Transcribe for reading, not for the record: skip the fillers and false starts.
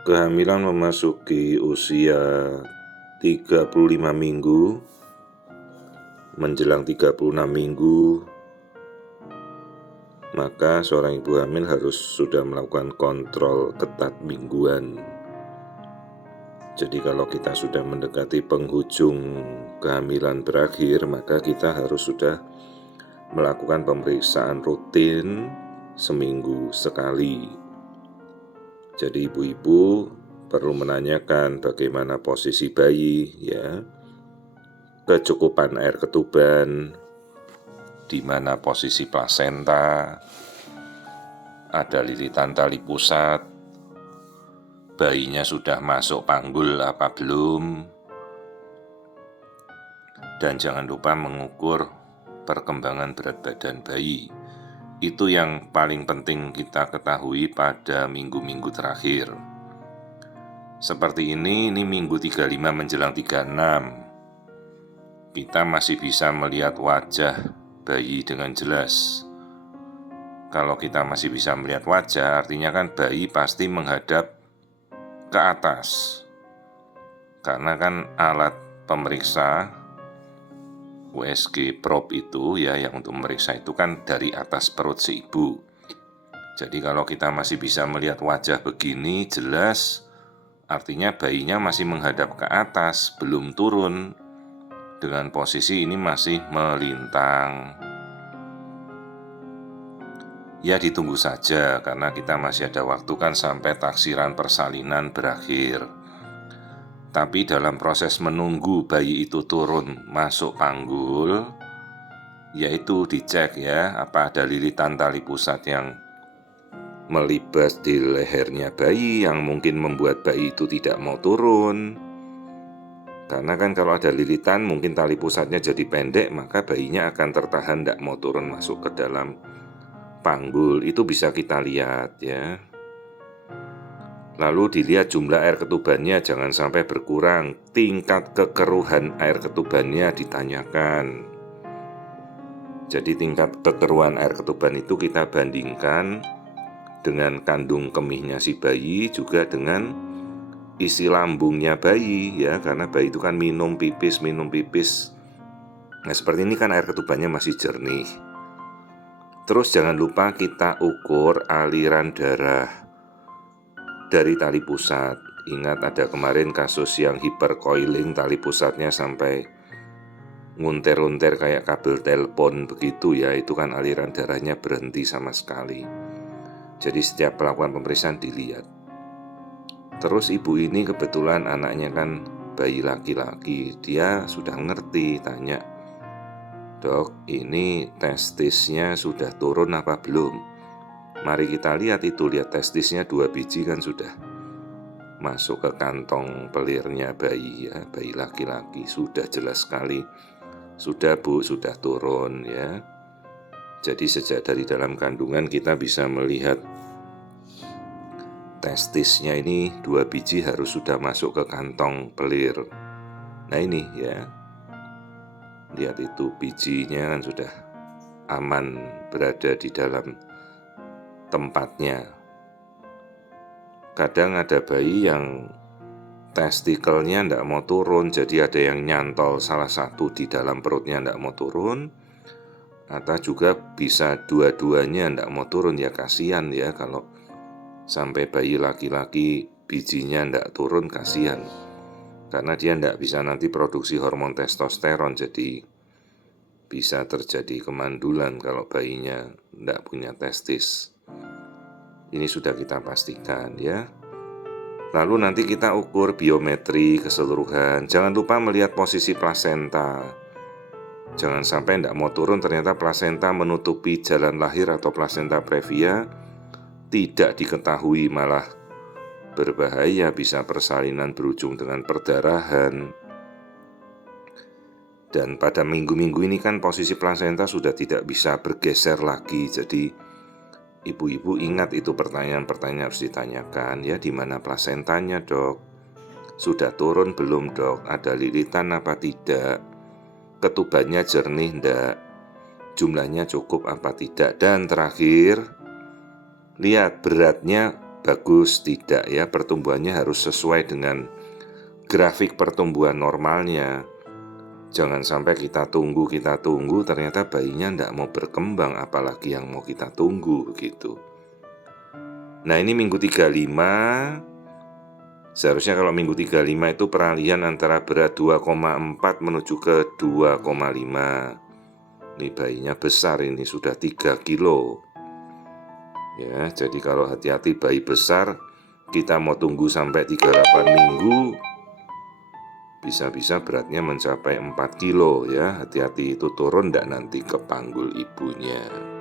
Kehamilan memasuki usia 35 minggu, menjelang 36 minggu, maka seorang ibu hamil harus sudah melakukan kontrol ketat mingguan. Jadi kalau kita sudah mendekati penghujung kehamilan berakhir, maka kita harus sudah melakukan pemeriksaan rutin seminggu sekali. Jadi ibu-ibu perlu menanyakan bagaimana posisi bayi, ya, kecukupan air ketuban, di mana posisi plasenta, ada lilitan tali pusat, bayinya sudah masuk panggul apa belum, dan jangan lupa mengukur perkembangan berat badan bayi. Itu yang paling penting kita ketahui pada minggu-minggu terakhir. Seperti ini minggu 35 menjelang 36. Kita masih bisa melihat wajah bayi dengan jelas. Kalau kita masih bisa melihat wajah, artinya kan bayi pasti menghadap ke atas. Karena kan alat pemeriksa USG probe itu ya, yang untuk memeriksa itu kan dari atas perut si ibu. Jadi kalau kita masih bisa melihat wajah begini jelas, artinya bayinya masih menghadap ke atas, belum turun. Dengan posisi ini masih melintang. Ya ditunggu saja, karena kita masih ada waktu kan sampai taksiran persalinan berakhir. Tapi dalam proses menunggu bayi itu turun masuk panggul, yaitu dicek ya, apa ada lilitan tali pusat yang melibas di lehernya bayi yang mungkin membuat bayi itu tidak mau turun. Karena kan kalau ada lilitan mungkin tali pusatnya jadi pendek, maka bayinya akan tertahan tidak mau turun masuk ke dalam panggul. Itu bisa kita lihat ya. Lalu dilihat jumlah air ketubannya, jangan sampai berkurang. Tingkat kekeruhan air ketubannya ditanyakan. Jadi tingkat kekeruhan air ketuban itu kita bandingkan dengan kandung kemihnya si bayi, juga dengan isi lambungnya bayi ya, karena bayi itu kan minum pipis. Nah seperti ini kan air ketubannya masih jernih. Terus jangan lupa kita ukur aliran darah dari tali pusat. Ingat ada kemarin kasus yang hypercoiling, tali pusatnya sampai ngunter-unter kayak kabel telepon begitu ya, itu kan aliran darahnya berhenti sama sekali. Jadi setiap melakukan pemeriksaan dilihat. Terus ibu ini kebetulan anaknya kan bayi laki-laki, dia sudah ngerti, tanya, "Dok, ini testisnya sudah turun apa belum?" Mari kita lihat itu, lihat testisnya 2 biji kan sudah masuk ke kantong pelirnya bayi ya, bayi laki-laki, sudah jelas sekali. Sudah Bu, sudah turun ya. Jadi sejak dari dalam kandungan kita bisa melihat testisnya ini 2 biji harus sudah masuk ke kantong pelir. Nah ini ya, lihat itu bijinya kan sudah aman berada di dalam tempatnya. Kadang ada bayi yang testikelnya tidak mau turun, jadi ada yang nyantol salah satu di dalam perutnya tidak mau turun, atau juga bisa dua-duanya tidak mau turun. Ya kasihan ya kalau sampai bayi laki-laki bijinya tidak turun, kasihan. Karena dia tidak bisa nanti produksi hormon testosteron, jadi bisa terjadi kemandulan kalau bayinya tidak punya testis. Ini sudah kita pastikan ya. Lalu nanti kita ukur biometri keseluruhan. Jangan lupa melihat posisi plasenta. Jangan sampai tidak mau turun ternyata plasenta menutupi jalan lahir atau plasenta previa, tidak diketahui, malah berbahaya, bisa persalinan berujung dengan perdarahan. Dan pada minggu-minggu ini kan posisi plasenta sudah tidak bisa bergeser lagi. Jadi ibu-ibu ingat itu pertanyaan-pertanyaan harus ditanyakan ya, di mana plasentanya dok? Sudah turun belum dok? Ada lilitan apa tidak? Ketubannya jernih enggak? Jumlahnya cukup apa tidak? Dan terakhir, lihat beratnya bagus tidak ya, pertumbuhannya harus sesuai dengan grafik pertumbuhan normalnya. Jangan sampai kita tunggu ternyata bayinya tidak mau berkembang, apalagi yang mau kita tunggu begitu. Nah, ini minggu 35. Seharusnya kalau minggu 35 itu peralihan antara berat 2,4 menuju ke 2,5. Ini bayinya besar, ini sudah 3 kilo. Ya, jadi kalau hati-hati bayi besar, kita mau tunggu sampai 38 minggu, bisa-bisa beratnya mencapai 4 kilo ya. Hati-hati itu turun, ndak nanti kepanggul ibunya.